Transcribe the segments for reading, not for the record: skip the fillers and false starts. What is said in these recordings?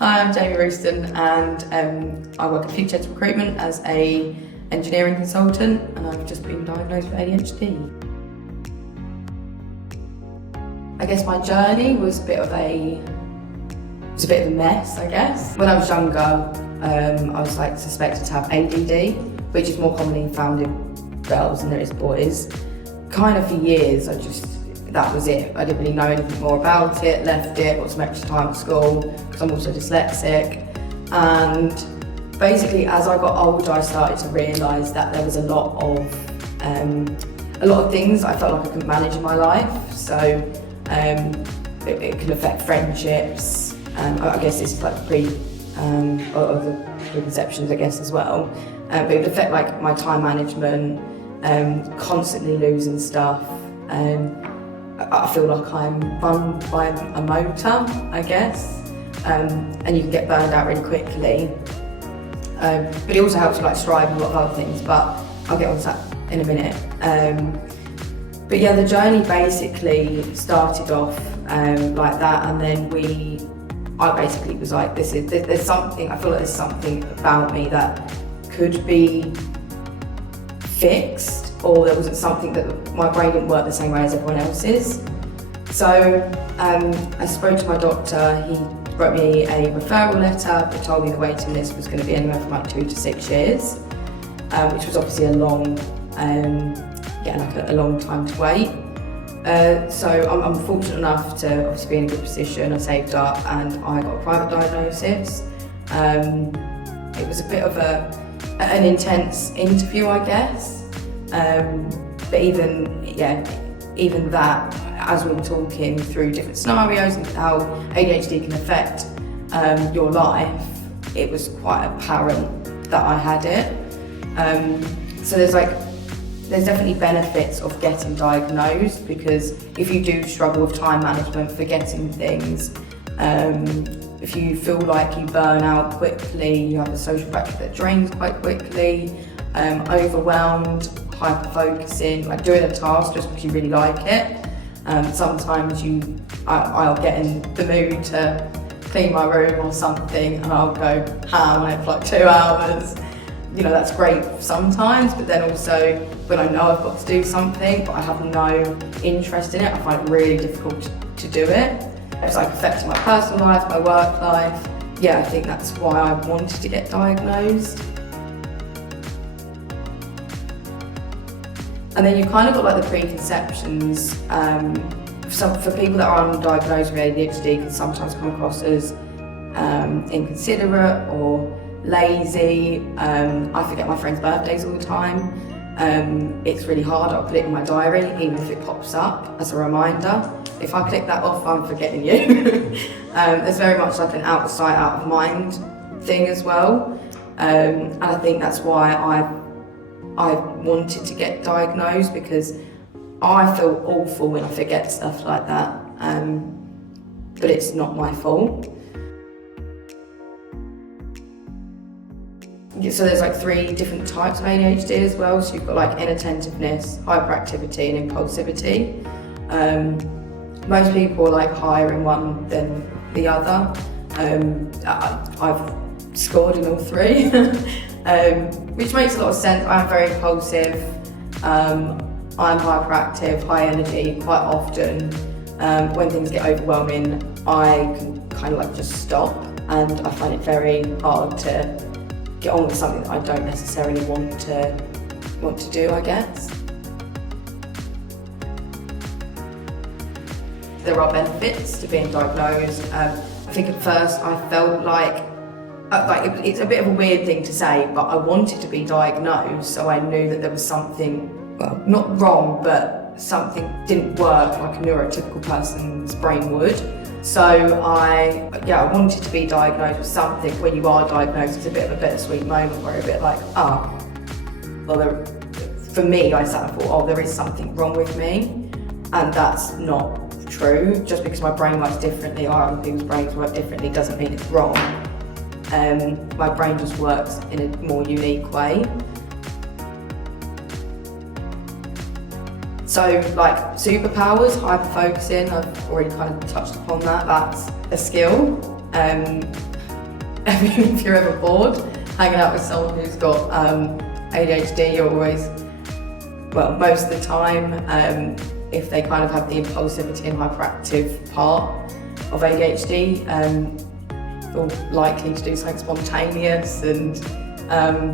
Hi, I'm Jamie Roostan and I work at Futureheads Recruitment as a engineering consultant, and I've just been diagnosed with ADHD. I guess my journey was a bit of a mess, I guess. When I was younger, I was suspected to have ADD, which is more commonly found in girls than there is boys. Kind of for years, that was it. I didn't really know anything more about it, left it, got some extra time at school, because I'm also dyslexic. And basically, as I got older, I started to realise that there was a lot of things I felt like I couldn't manage in my life. So it can affect friendships, and I guess this is like the preconceptions, I guess, as well. But it would affect like my time management, constantly losing stuff. I feel like I'm run by a motor, I guess, and you can get burned out really quickly. But it also helps you strive and a lot of other things, but I'll get on to that in a minute. But yeah, the journey basically started off like that, and then I basically was like, there's something, I feel like there's something about me that could be fixed, or there wasn't something that my brain didn't work the same way as everyone else's. So I spoke to my doctor. He wrote me a referral letter, but told me the waiting list was going to be anywhere from 2 to 6 years, which was obviously a long time to wait. So I'm fortunate enough to obviously be in a good position. I saved up and I got a private diagnosis. It was a bit of an intense interview, I guess. But even that, as we were talking through different scenarios and how ADHD can affect your life, it was quite apparent that I had it. So there's definitely benefits of getting diagnosed, because if you do struggle with time management, forgetting things, if you feel like you burn out quickly, you have a social battery that drains quite quickly, overwhelmed, hyper-focusing, doing a task just because you really like it. Sometimes I'll get in the mood to clean my room or something, and I'll go ham on it for 2 hours. That's great sometimes, but then also when I know I've got to do something but I have no interest in it, I find it really difficult to do it. It's affecting my personal life, my work life. Yeah, I think that's why I wanted to get diagnosed. And then you've kind of got the preconceptions. For people that are undiagnosed with ADHD, can sometimes come across as inconsiderate or lazy. I forget my friends' birthdays all the time. It's really hard. I'll put it in my diary, even if it pops up as a reminder. If I click that off, I'm forgetting you. There's very much an out of sight, out of mind thing as well. And I think that's why I wanted to get diagnosed, because I feel awful when I forget stuff like that, but it's not my fault. So there's 3 different types of ADHD as well. So you've got inattentiveness, hyperactivity and impulsivity. Most people are higher in one than the other. I've scored in all 3. Which makes a lot of sense. I'm very impulsive, I'm hyperactive, high energy. Quite often, when things get overwhelming, I can kind of just stop, and I find it very hard to get on with something that I don't necessarily want to do, I guess. There are benefits to being diagnosed. I think at first I felt it's a bit of a weird thing to say, but I wanted to be diagnosed, so I knew that there was something, well, not wrong, but something didn't work like a neurotypical person's brain would. So I wanted to be diagnosed with something. When you are diagnosed, it's a bit of a bittersweet moment where you're a bit for me, I sat and thought, there is something wrong with me, and that's not true. Just because my brain works differently, or other people's brains work differently, doesn't mean it's wrong. My brain just works in a more unique way. So superpowers, hyper-focusing, I've already kind of touched upon that. That's a skill. I mean, if you're ever bored, hanging out with someone who's got ADHD, you're always, well, most of the time, if they kind of have the impulsivity and hyperactive part of ADHD, you're likely to do something spontaneous and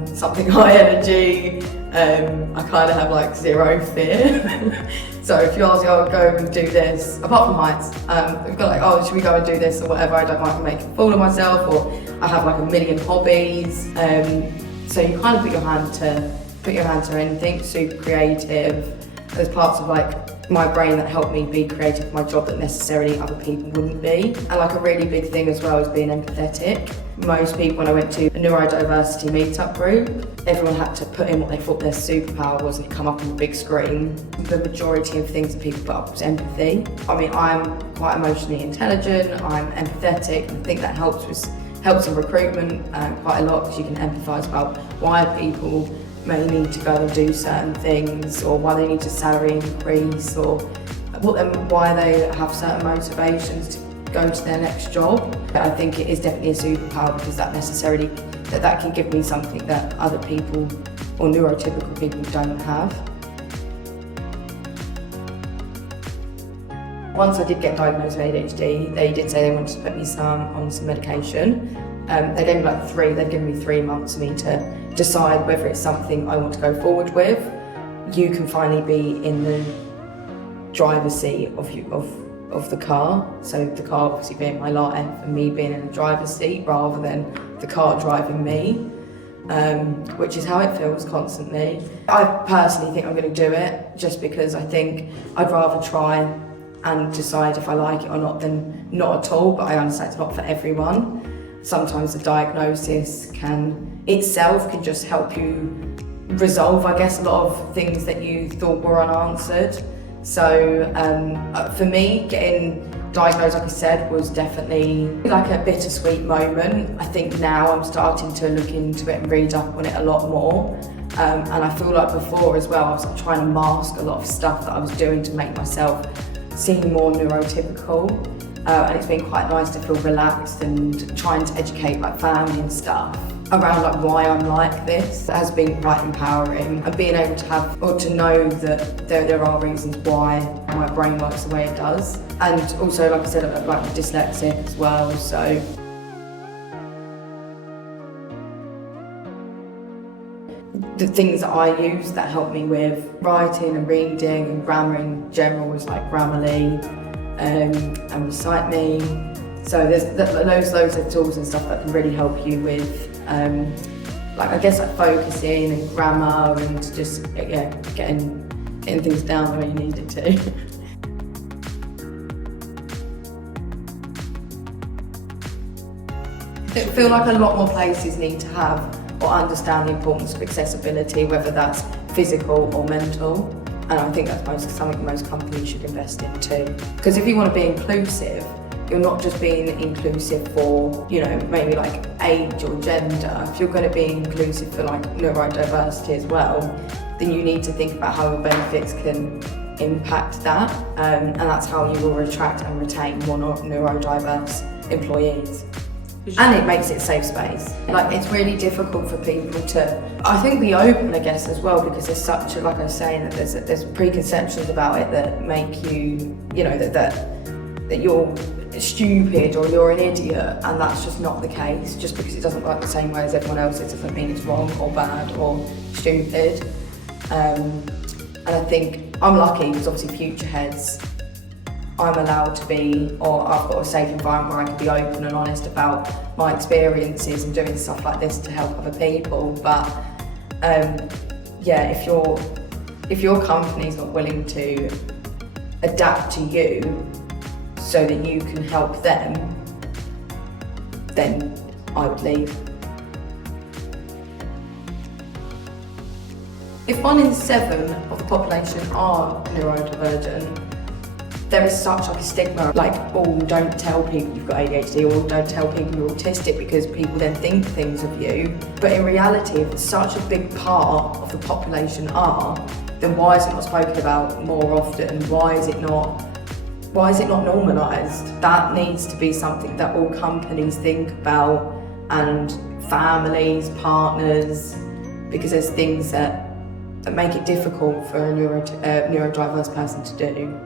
something high energy. I kind of have like zero fear. So if you ask me, I'll go and do this, apart from heights, we've got like, oh, should we go and do this or whatever, I don't mind making a fool of myself, or I have like a million hobbies. So you kind of put your hand to anything, super creative. There's parts of like my brain that help me be creative for my job that necessarily other people wouldn't be. And like a really big thing as well is being empathetic. Most people, when I went to a neurodiversity meetup group, everyone had to put in what they thought their superpower was and it come up on the big screen. The majority of things that people put up was empathy. I mean, I'm quite emotionally intelligent, I'm empathetic, and I think that helps in recruitment quite a lot, because you can empathise about why people may need to go and do certain things, or why they need a salary increase, or why they have certain motivations to go to their next job. I think it is definitely a superpower, because that can give me something that other people or neurotypical people don't have. Once I did get diagnosed with ADHD, they did say they wanted to put me on some medication. They gave me 3 months for me to decide whether it's something I want to go forward with. You can finally be in the driver's seat of the car, so the car obviously being my life and me being in the driver's seat rather than the car driving me, which is how it feels constantly. I personally think I'm going to do it, just because I think I'd rather try and decide if I like it or not than not at all, but I understand it's not for everyone. Sometimes the diagnosis can just help you resolve, I guess, a lot of things that you thought were unanswered. So for me, getting diagnosed, like I said, was definitely like a bittersweet moment. I think now I'm starting to look into it and read up on it a lot more. And I feel like before as well, I was trying to mask a lot of stuff that I was doing to make myself seem more neurotypical. And it's been quite nice to feel relaxed and trying to educate like family and stuff around like why I'm like this. It has been quite empowering, and being able to have or to know that there are reasons why my brain works the way it does. And also, like I said, I'm like dyslexic as well, so the things that I use that help me with writing and reading and grammar in general is like Grammarly and Recite Me. So there's loads of tools and stuff that can really help you with like I guess like focusing and grammar and just getting things down where you need it to. I feel like a lot more places need to have or understand the importance of accessibility, whether that's physical or mental. And I think that's something most companies should invest in too. Because if you want to be inclusive, you're not just being inclusive for, maybe like age or gender. If you're going to be inclusive for like neurodiversity as well, then you need to think about how your benefits can impact that. And that's how you will attract and retain more neurodiverse employees. And it makes it a safe space. Like, it's really difficult for people to, I think, be open, I guess, as well, because there's such a, like I was saying, that there's preconceptions about it that make you, that you're stupid or you're an idiot, and that's just not the case. Just because it doesn't work the same way as everyone else, it doesn't mean it's wrong or bad or stupid. And I think I'm lucky because obviously Futureheads, I'm allowed to be, or I've got a safe environment where I can be open and honest about my experiences and doing stuff like this to help other people. But if your company's not willing to adapt to you so that you can help them, then I would leave. If 1 in 7 of the population are neurodivergent, there is such like a stigma, like, oh, don't tell people you've got ADHD, or don't tell people you're autistic, because people then think things of you. But in reality, if such a big part of the population are, then why is it not spoken about more often? Why is it not normalised? That needs to be something that all companies think about and families, partners, because there's things that make it difficult for a neurodiverse person to do.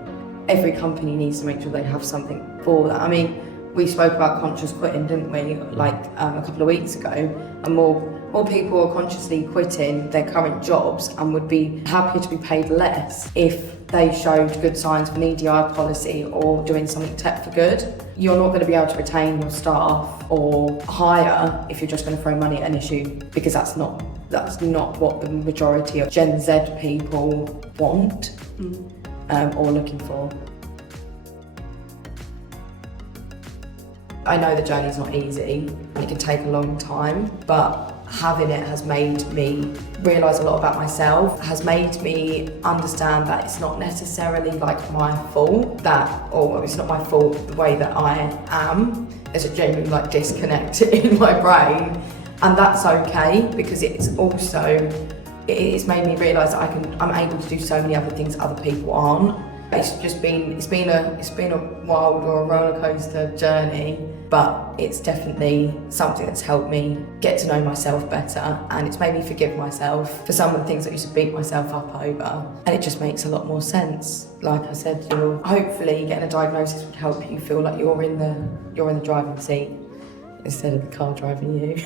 Every company needs to make sure they have something for that. I mean, we spoke about conscious quitting, didn't we, a couple of weeks ago, and more people are consciously quitting their current jobs and would be happier to be paid less if they showed good signs of an EDI policy or doing something tech for good. You're not going to be able to retain your staff or hire if you're just going to throw money at an issue, because that's not what the majority of Gen Z people want or looking for. I know the journey's not easy and it can take a long time, but having it has made me realise a lot about myself, has made me understand that it's not necessarily like my fault or it's not my fault the way that I am. There's a genuine disconnect in my brain, and that's okay, because it's made me realise that I'm able to do so many other things other people aren't. It's been a wild or a roller coaster journey, but it's definitely something that's helped me get to know myself better, and it's made me forgive myself for some of the things that I used to beat myself up over, and it just makes a lot more sense. Like I said, hopefully getting a diagnosis would help you feel like you're in the driving seat instead of the car driving you.